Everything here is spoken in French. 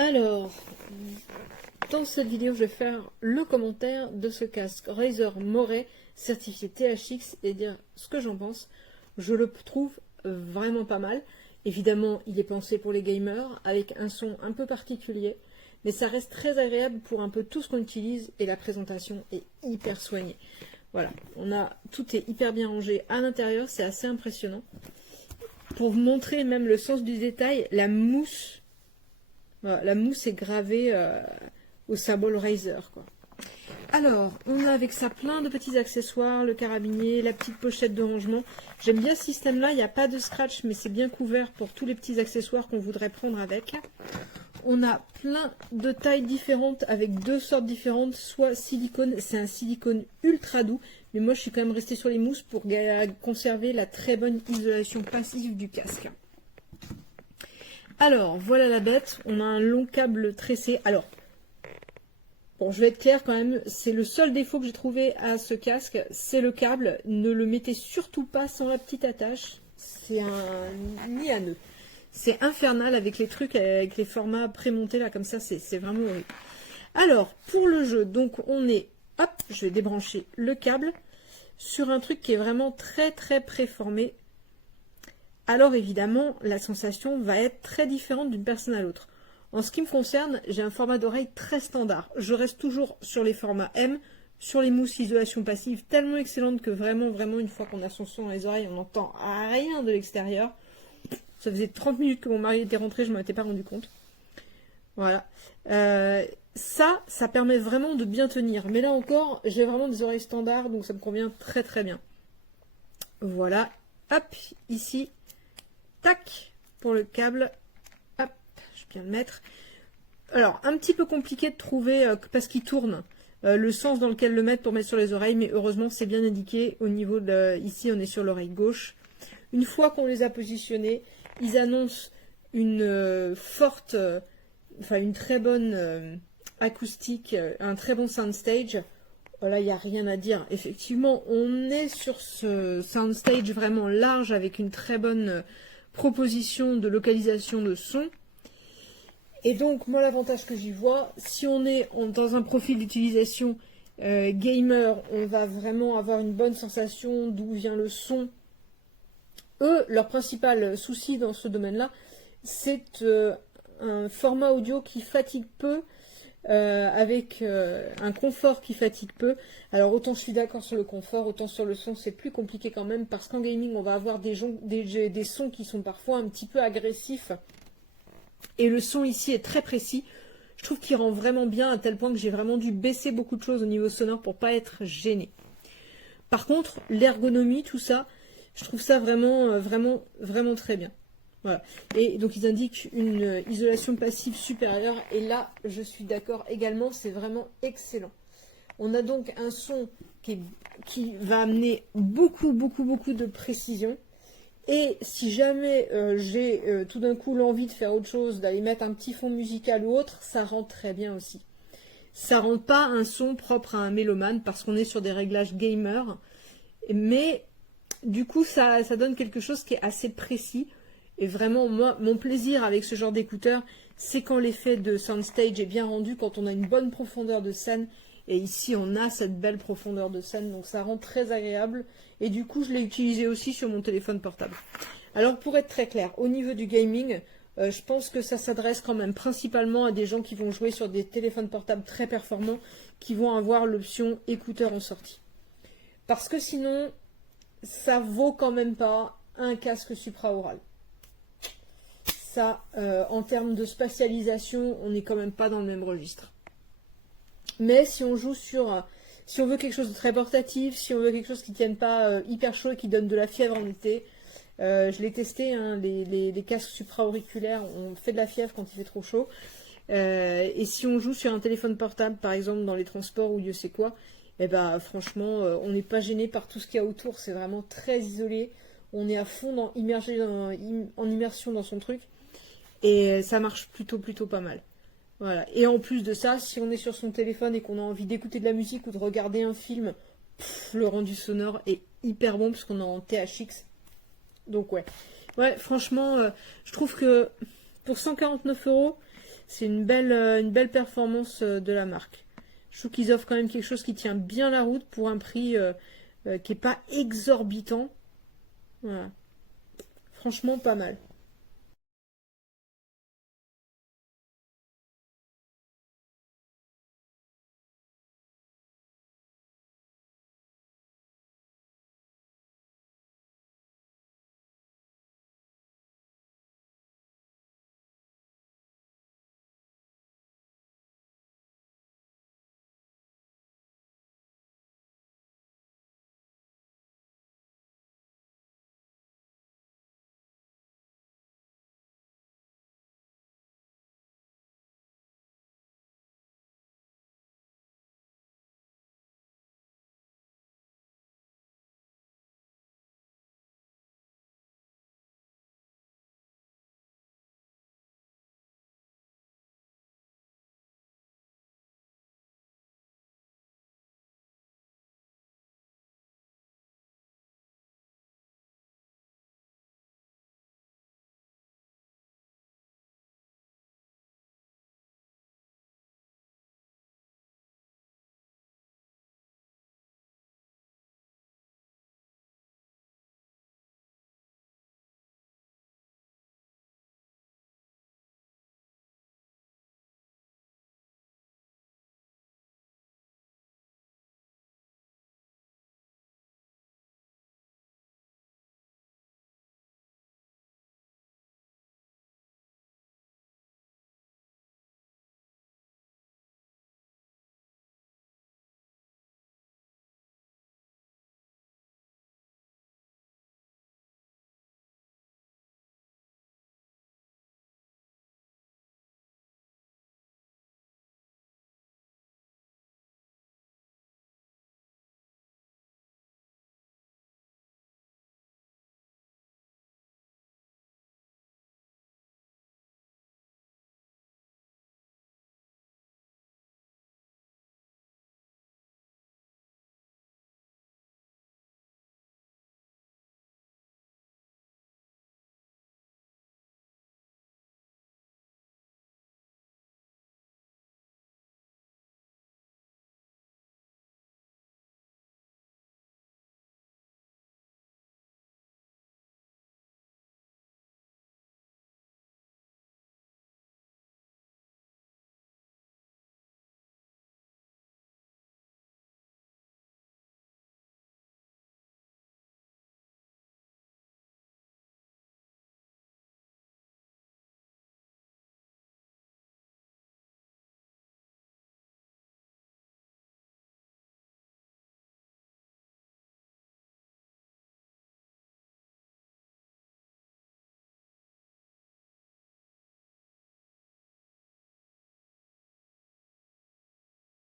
Alors, dans cette vidéo, je vais faire le commentaire de ce casque Razer Moray certifié THX et dire ce que j'en pense. Je le trouve vraiment pas mal. Évidemment, il est pensé pour les gamers, avec un son un peu particulier, mais ça reste très agréable pour un peu tout ce qu'on utilise et la présentation est hyper soignée. Voilà, tout est hyper bien rangé à l'intérieur, c'est assez impressionnant. Pour vous montrer même le sens du détail, la mousse, voilà, la mousse est gravée au symbole Razer, quoi. Alors, on a avec ça plein de petits accessoires, le carabinier, la petite pochette de rangement. J'aime bien ce système-là, il n'y a pas de scratch, mais c'est bien couvert pour tous les petits accessoires qu'on voudrait prendre avec. On a plein de tailles différentes avec deux sortes différentes, soit silicone, c'est un silicone ultra doux, mais moi je suis quand même restée sur les mousses pour conserver la très bonne isolation passive du casque. Alors, voilà la bête, on a un long câble tressé. Alors, bon, je vais être claire quand même, c'est le seul défaut que j'ai trouvé à ce casque, c'est le câble. Ne le mettez surtout pas sans la petite attache, c'est un nid à nœud. C'est infernal avec les trucs, avec les formats prémontés là, comme ça, c'est vraiment horrible. Alors, pour le jeu, donc on est, hop, je vais débrancher le câble, sur un truc qui est vraiment très très préformé. Alors évidemment, la sensation va être très différente d'une personne à l'autre. En ce qui me concerne, j'ai un format d'oreille très standard. Je reste toujours sur les formats M, sur les mousses isolation passive tellement excellentes que vraiment, une fois qu'on a son son dans les oreilles, on n'entend rien de l'extérieur. Ça faisait 30 minutes que mon mari était rentré, je ne m'en étais pas rendu compte. Voilà. Ça permet vraiment de bien tenir. Mais là encore, j'ai vraiment des oreilles standards, donc ça me convient très très bien. Voilà. Hop, ici. Tac, pour le câble. Hop, je viens le mettre. Alors, un petit peu compliqué de trouver, parce qu'il tourne, le sens dans lequel le mettre pour mettre sur les oreilles, mais heureusement, c'est bien indiqué au niveau de... Ici, on est sur l'oreille gauche. Une fois qu'on les a positionnés, ils annoncent une forte, une très bonne acoustique, un très bon soundstage. Là, il n'y a rien à dire. Effectivement, on est sur ce soundstage vraiment large avec une très bonne proposition de localisation de son. Et donc, moi, l'avantage que j'y vois, si on est dans un profil d'utilisation gamer, on va vraiment avoir une bonne sensation d'où vient le son. Eux, leur principal souci dans ce domaine-là, c'est un format audio qui fatigue peu, avec un confort qui fatigue peu. Alors autant je suis d'accord sur le confort, autant sur le son c'est plus compliqué quand même, parce qu'en gaming on va avoir des sons qui sont parfois un petit peu agressifs. Et le son ici est très précis. Je trouve qu'il rend vraiment bien, à tel point que j'ai vraiment dû baisser beaucoup de choses au niveau sonore pour pas être gênée. Par contre, l'ergonomie, tout ça, je trouve ça vraiment très bien. Voilà. Et donc ils indiquent une isolation passive supérieure. Et là, je suis d'accord également, c'est vraiment excellent. On a donc un son qui va amener beaucoup de précision. Et si jamais j'ai tout d'un coup l'envie de faire autre chose, d'aller mettre un petit fond musical ou autre, ça rend très bien aussi. Ça rend pas un son propre à un mélomane parce qu'on est sur des réglages gamer. Mais du coup, ça donne quelque chose qui est assez précis. Et vraiment, moi, mon plaisir avec ce genre d'écouteurs, c'est quand l'effet de soundstage est bien rendu, quand on a une bonne profondeur de scène. Et ici, on a cette belle profondeur de scène, donc ça rend très agréable. Et du coup, je l'ai utilisé aussi sur mon téléphone portable. Alors, pour être très clair, au niveau du gaming, je pense que ça s'adresse quand même principalement à des gens qui vont jouer sur des téléphones portables très performants, qui vont avoir l'option écouteurs en sortie. Parce que sinon, ça vaut quand même pas un casque supraoral. Ça, en termes de spatialisation, on n'est quand même pas dans le même registre. Mais si on joue si on veut quelque chose de très portatif, si on veut quelque chose qui ne tienne pas hyper chaud et qui donne de la fièvre en été, je l'ai testé, hein, les casques supraauriculaires, on fait de la fièvre quand il fait trop chaud. Et si on joue sur un téléphone portable, par exemple dans les transports ou Dieu sait quoi, eh ben, franchement, on n'est pas gêné par tout ce qu'il y a autour, c'est vraiment très isolé. On est à fond immergé en immersion dans son truc. Et ça marche plutôt pas mal. Voilà. Et en plus de ça, si on est sur son téléphone et qu'on a envie d'écouter de la musique ou de regarder un film, le rendu sonore est hyper bon parce qu'on est en THX. Donc ouais. Ouais, franchement, je trouve que pour 149 €, C'est une belle performance de la marque. Je trouve qu'ils offrent quand même quelque chose qui tient bien la route pour un prix qui est pas exorbitant. Voilà. Franchement, pas mal.